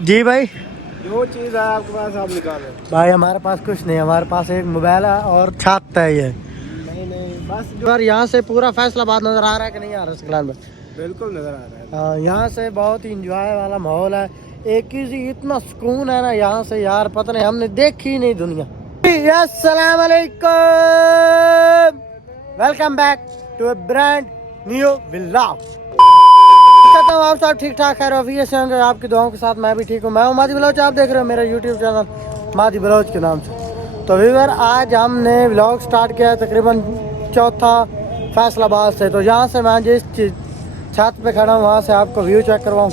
जी भाई, जो चीज़ है आपके पास आप निकालें। भाई हमारे पास कुछ नहीं, हमारे पास एक मोबाइल है और छत है ये। नहीं बस पर यहाँ से पूरा फैसलाबाद नजर आ रहा है कि नहीं आ रहा सकलान में? बिल्कुल नज़र आ रहा है। हाँ, यहाँ से बहुत ही इंजॉय वाला माहौल है। एक ही इतना सुकून है ना यहाँ से यार, पता नहीं हमने देखी ही नहीं दुनिया। अस्सलाम वालेकुम, welcome back to a brand new vlog. कहता हूँ आप सब ठीक ठाक है, रफी से होंगे आपकी दुआओं के साथ। मैं भी ठीक हूँ। मैं हूँ मादी बलोच, आप देख रहे हो मेरा यूट्यूब चैनल मादी बलोच के नाम से। तो व्यूअर, आज हमने व्लॉग स्टार्ट किया है तकरीबन चौथा फैसलाबाद से। तो यहाँ से मैं जिस छत पे खड़ा हूँ वहाँ से आपको व्यू चेक करवाऊँ।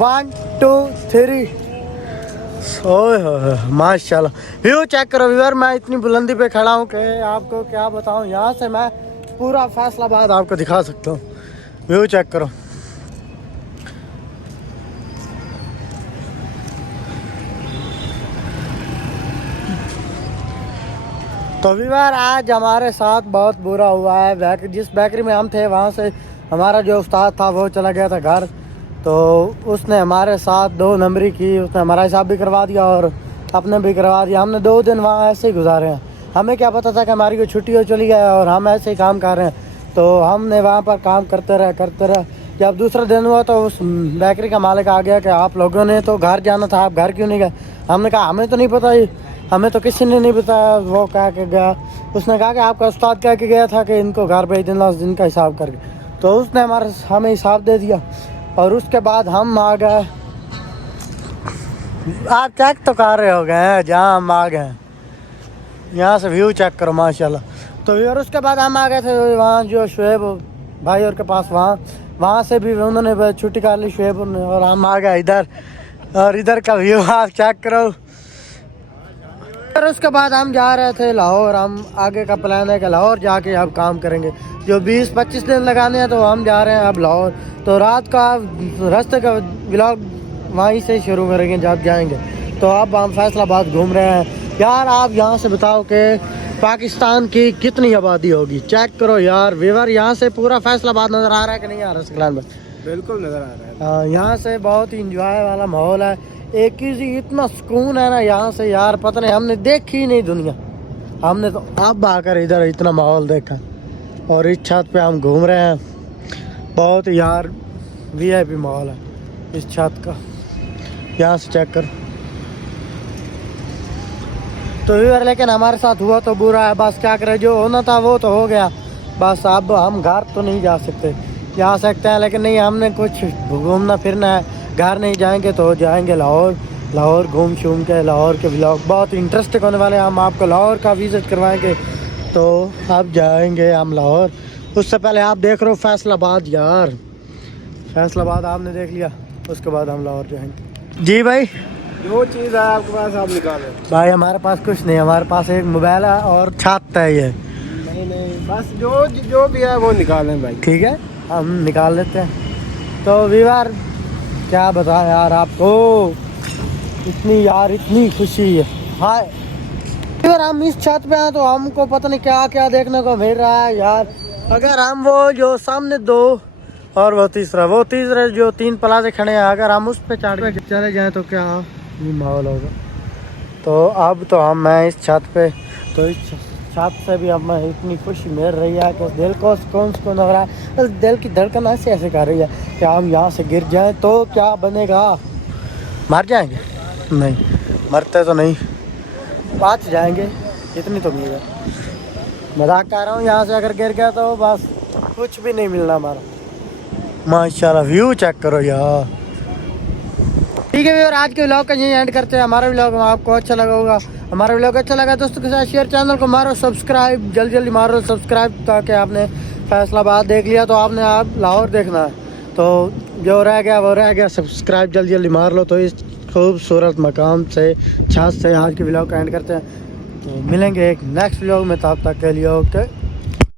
1 2 3, ओह माशाल्लाह, व्यू चेक करो व्यूअर। मैं इतनी बुलंदी पे खड़ा हूँ कि आपको क्या बताऊँ। यहाँ से मैं पूरा फैसलाबाद आपको दिखा सकता हूँ। व्यू चेक करो। तो व्यूअर, आज हमारे साथ बहुत बुरा हुआ है। जिस बेकरी में हम थे वहाँ से हमारा जो उस्ताद था वो चला गया था घर। तो उसने हमारे साथ 2 नंबरी की। उसने हमारा हिसाब भी करवा दिया और अपने भी करवा दिया। हमने 2 दिन वहाँ ऐसे ही गुजारे हैं। हमें क्या पता था कि हमारी कोई छुट्टी हो चली गई और हम ऐसे ही काम कर रहे हैं। तो हमने वहाँ पर काम करते रहे। जब दूसरा दिन हुआ तो उस बेकरी का मालिक आ गया कि आप लोगों ने तो घर जाना था, आप घर क्यों नहीं गए? हमने कहा हमें तो नहीं पता, हमें तो किसी ने नहीं बताया। वो कह के गया, उसने कहा कि आपका उस्ताद कह के गया था कि इनको घर भेज देना उस दिन का हिसाब करके। तो उसने हमें हिसाब दे दिया और उसके बाद हम आ गए। आप चेक तो कर रहे हो गए जहाँ हम आ गए, यहाँ से व्यू चेक करो माशाल्लाह। तो और उसके बाद हम आ गए थे वहाँ जो शुएब भाई और के पास। वहाँ से भी उन्होंने छुट्टी कर ली शुएब ने, और हम आ गए इधर। और इधर का व्यू आप चेक करो। फिर उसके बाद हम जा रहे थे लाहौर। हम आगे का प्लान है कि लाहौर जाके अब काम करेंगे। जो 20-25 दिन लगाने हैं तो हम जा रहे हैं अब लाहौर। तो रात का रास्ते का व्लॉग वहीं से शुरू करेंगे जब जाएंगे। तो अब हम फैसलाबाद घूम रहे हैं। यार आप यहाँ से बताओ कि पाकिस्तान की कितनी आबादी होगी? चेक करो यार व्यूअर, यहाँ से पूरा फैसलाबाद नज़र आ रहा है कि नहीं आ रहा सकलान में? बिल्कुल नज़र आ रहा है। हाँ, यहाँ से बहुत ही इंजॉय वाला माहौल है। एक ही इतना सुकून है ना यहाँ से यार, पता नहीं हमने देखी ही नहीं दुनिया। हमने तो अब आकर इधर इतना माहौल देखा और इस छत पे हम घूम रहे हैं। बहुत यार वीआईपी माहौल है इस छत का, यहाँ से चेक कर। तो यार लेकिन हमारे साथ हुआ तो बुरा है, बस क्या करें, जो होना था वो तो हो गया। बस अब हम घर तो नहीं जा सकते, जा सकते हैं लेकिन नहीं, हमने कुछ घूमना फिरना है। घर नहीं जाएंगे तो जाएंगे लाहौर। लाहौर घूम शूम के लाहौर के व्लॉग बहुत इंटरेस्टिंग होने वाले हैं। हम आपको लाहौर का विज़िट करवाएंगे। तो अब जाएंगे हम लाहौर। उससे पहले आप देख रहे हो फैसलाबाद। यार फैसलाबाद आपने देख लिया, उसके बाद हम लाहौर जाएंगे। जी भाई, जो चीज़ है आपके पास आप निकालें। भाई हमारे पास कुछ नहीं, हमारे पास एक मोबाइल है और छत है ये। नहीं बस जो भी है वो निकालें भाई। ठीक है, हम निकाल लेते हैं। तो व्यूअर क्या बताएं यार आपको, इतनी खुशी है। हाय व्यूअर, हम इस छत पे हैं तो हमको पता नहीं क्या क्या देखने को मिल रहा है यार। अगर हम वो जो सामने 2 और वो तीसरा जो 3 प्लाजे खड़े हैं, अगर हम उस पे चढ़ के चले जाएं तो क्या माहौल होगा। तो अब तो मैं इस छत पे, तो इस छत से भी हमें इतनी खुशी मिल रही है कि दिल को सुकून हो रहा है। दिल की धड़कन ऐसे कर रही है कि हम यहाँ से गिर जाएं तो क्या बनेगा? मर जाएंगे? नहीं, मरते तो नहीं, बच जाएंगे, इतनी तो उम्मीद है। मजाक कर रहा हूँ, यहाँ से अगर गिर गया तो बस कुछ भी नहीं मिलना हमारा। माशाल्लाह व्यू चेक करो यार। ठीक है, और आज के व्लॉग का यहीं एंड करते हैं। हमारा व्लॉग आपको अच्छा लगा होगा। हमारा व्लॉग अच्छा लगा दोस्तों के साथ शेयर, चैनल को मारो सब्सक्राइब, जल्दी मारो सब्सक्राइब, ताकि आपने फैसलाबाद देख लिया तो आपने आप लाहौर देखना है। तो जो रह गया वो रह गया, सब्सक्राइब जल्दी मार लो। तो इस खूबसूरत मकाम से छत से आज के व्लॉग का एंड करते हैं। तो मिलेंगे एक नेक्स्ट व्लॉग में, तब तक के लिए ओके।